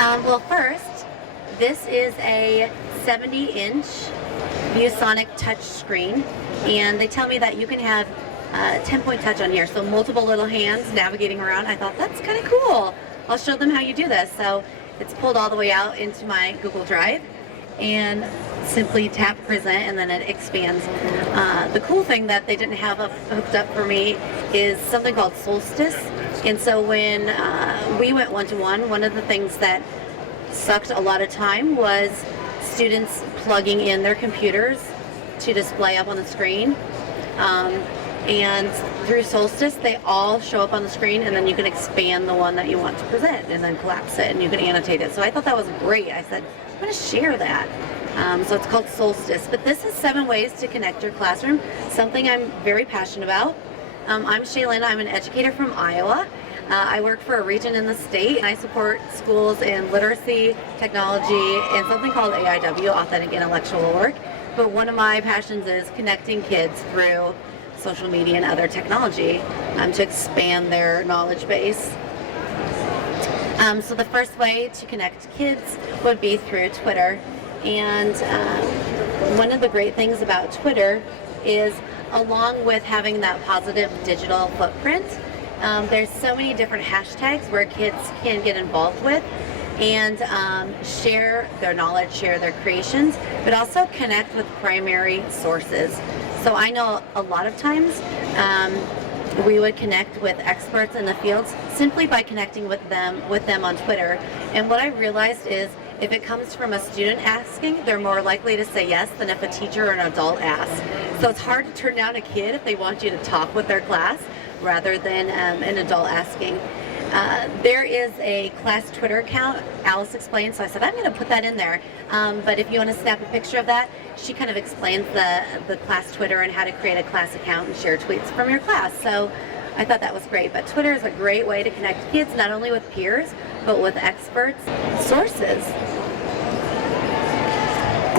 Well, first, this is a 70-inch ViewSonic touch screen, and they tell me that you can have 10-point touch on here, so multiple little hands navigating around. I thought that's kind of cool. I'll show them how you do this. So it's pulled all the way out into my Google Drive, and simply tap present, and then it expands. The cool thing that they didn't have hooked up for me is something called Solstice. And so when we went one-to-one, one of the things that sucked a lot of time was students plugging in their computers to display up on the screen. And through Solstice, they all show up on the screen, and then you can expand the one that you want to present and then collapse it, and you can annotate it. So I thought that was great. I said, I'm going to share that. So it's called Solstice. But this is 7 ways to connect your classroom, something I'm very passionate about. I'm Shaelynn. I'm an educator from Iowa. I work for a region in the state, and I support schools in literacy, technology, and something called AIW, Authentic Intellectual Work. But one of my passions is connecting kids through social media and other technology to expand their knowledge base. So the first way to connect kids would be through Twitter. And one of the great things about Twitter is, along with having that positive digital footprint, there's so many different hashtags where kids can get involved with and share their knowledge, share their creations, but also connect with primary sources. So I know a lot of times we would connect with experts in the fields simply by connecting with them on Twitter. And what I realized is, if it comes from a student asking, they're more likely to say yes than if a teacher or an adult asks. So it's hard to turn down a kid if they want you to talk with their class rather than an adult asking. There is a class Twitter account, Alice explains, so I said I'm going to put that in there. But if you want to snap a picture of that, she kind of explains the class Twitter and how to create a class account and share tweets from your class. So I thought that was great. But Twitter is a great way to connect kids, not only with peers, but with experts, sources.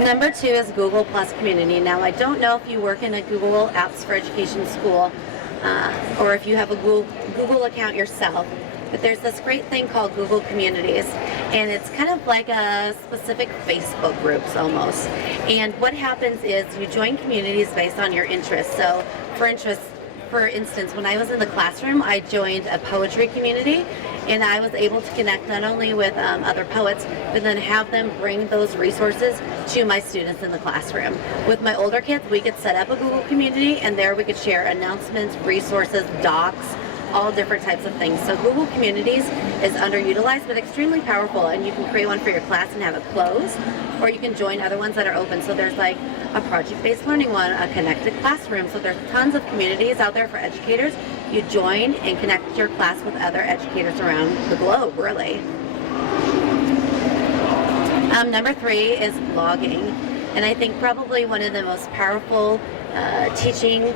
Number 2 is Google Plus Community. Now, I don't know if you work in a Google Apps for Education school or if you have a Google account yourself, but there's this great thing called Google Communities, and it's kind of like a specific Facebook groups almost. And what happens is you join communities based on your interests. So for instance, when I was in the classroom, I joined a poetry community, and I was able to connect not only with other poets, but then have them bring those resources to my students in the classroom. With my older kids, we could set up a Google community, and there we could share announcements, resources, docs, all different types of things. So Google Communities is underutilized but extremely powerful, and you can create one for your class and have it closed, or you can join other ones that are open. So there's like a project-based learning one, a connected classroom. So there's tons of communities out there for educators. You join and connect your class with other educators around the globe, really. Number 3 is blogging, and I think probably one of the most powerful teaching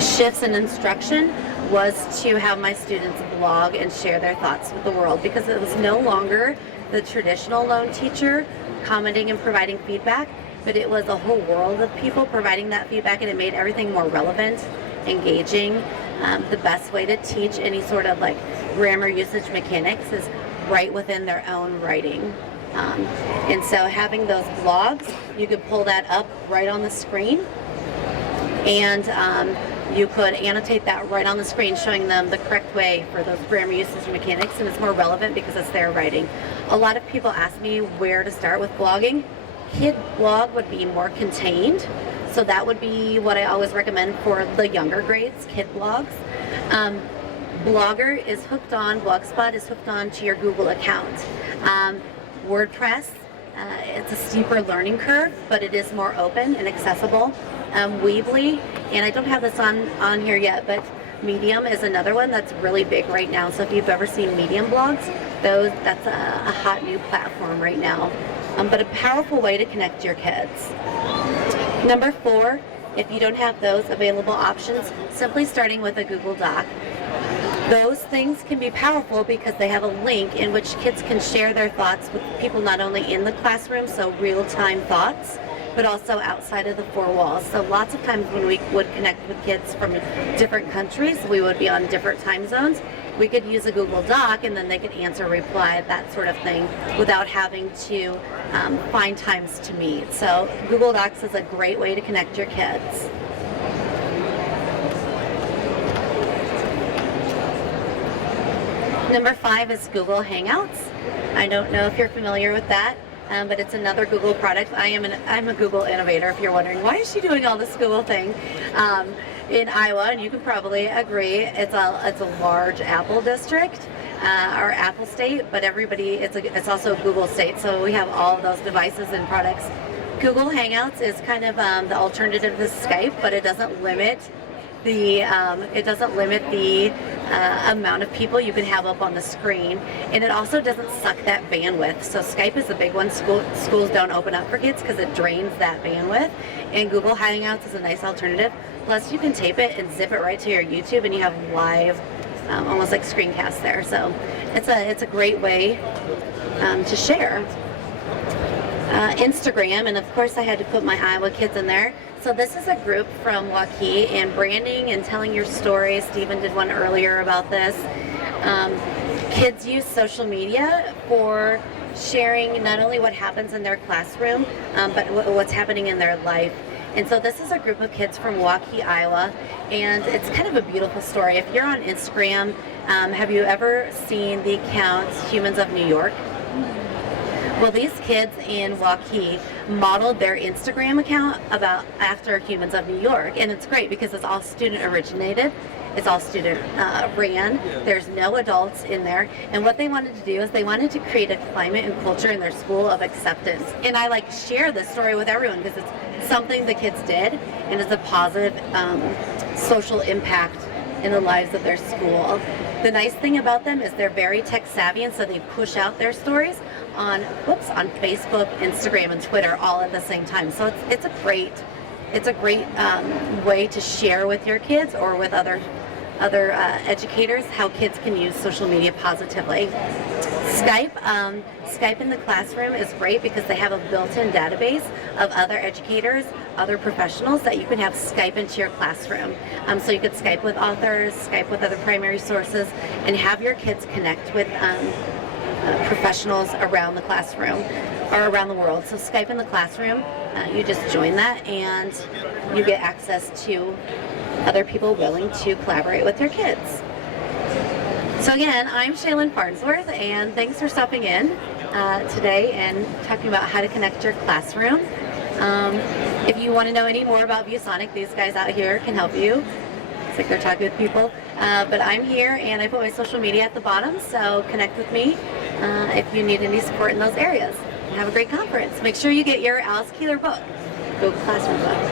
shifts in instruction was to have my students blog and share their thoughts with the world, because it was no longer the traditional lone teacher commenting and providing feedback, but it was a whole world of people providing that feedback, and it made everything more relevant, engaging. The best way to teach any sort of like grammar usage mechanics is right within their own writing. And so having those blogs, you could pull that up right on the screen, and you could annotate that right on the screen, showing them the correct way for those grammar usage mechanics, and it's more relevant because it's their writing. A lot of people ask me where to start with blogging. Kid blog would be more contained, so that would be what I always recommend for the younger grades, kid blogs. Blogger is hooked on, Blogspot is hooked on to your Google account. WordPress, it's a steeper learning curve, but it is more open and accessible. Weebly, and I don't have this on here yet, but Medium is another one that's really big right now. So if you've ever seen Medium blogs, that's a hot new platform right now. But a powerful way to connect your kids. Number 4, if you don't have those available options, simply starting with a Google Doc. Those things can be powerful because they have a link in which kids can share their thoughts with people not only in the classroom, so real-time thoughts, but also outside of the 4 walls. So lots of times when we would connect with kids from different countries, we would be on different time zones, we could use a Google Doc and then they could answer, reply, that sort of thing, without having to find times to meet. So Google Docs is a great way to connect your kids. Number 5 is Google Hangouts. I don't know if you're familiar with that, but it's another Google product. I'm a Google innovator, if you're wondering, why is she doing all this Google thing in Iowa? And you can probably agree, it's a large Apple district, or Apple state, but it's also a Google state, so we have all of those devices and products. Google Hangouts is kind of the alternative to Skype, but it doesn't limit the amount of people you can have up on the screen, and it also doesn't suck that bandwidth. So Skype is a big one. Schools don't open up for kids because it drains that bandwidth, and Google Hangouts is a nice alternative. Plus you can tape it and zip it right to your YouTube, and you have live, almost like screencasts there. So it's a great way to share. Instagram, and of course I had to put my Iowa kids in there. So this is a group from Waukee, and branding and telling your story. Stephen did one earlier about this. Kids use social media for sharing not only what happens in their classroom, but what's happening in their life. And so this is a group of kids from Waukee, Iowa, and it's kind of a beautiful story. If you're on Instagram, have you ever seen the account Humans of New York? Well, these kids in Waukee modeled their Instagram account after Humans of New York, and it's great because it's all student originated, it's all student ran. There's no adults in there, and what they wanted to do is they wanted to create a climate and culture in their school of acceptance. And I share this story with everyone because it's something the kids did, and it's a positive social impact in the lives of their school. The nice thing about them is they're very tech savvy, and so they push out their stories on Facebook, Instagram, and Twitter all at the same time. So it's a great way to share with your kids or with other educators how kids can use social media positively. Skype in the classroom is great because they have a built-in database of other educators, other professionals that you can have Skype into your classroom. So you could Skype with authors, Skype with other primary sources, and have your kids connect with professionals around the classroom or around the world. So Skype in the classroom, you just join that and you get access to other people willing to collaborate with your kids. So again, I'm Shaelynn Farnsworth, and thanks for stopping in today and talking about how to connect your classroom. If you want to know any more about ViewSonic, these guys out here can help you. It's like they're talking with people. But I'm here, and I put my social media at the bottom, so connect with me if you need any support in those areas. And have a great conference. Make sure you get your Alice Keeler book, Google Classroom book.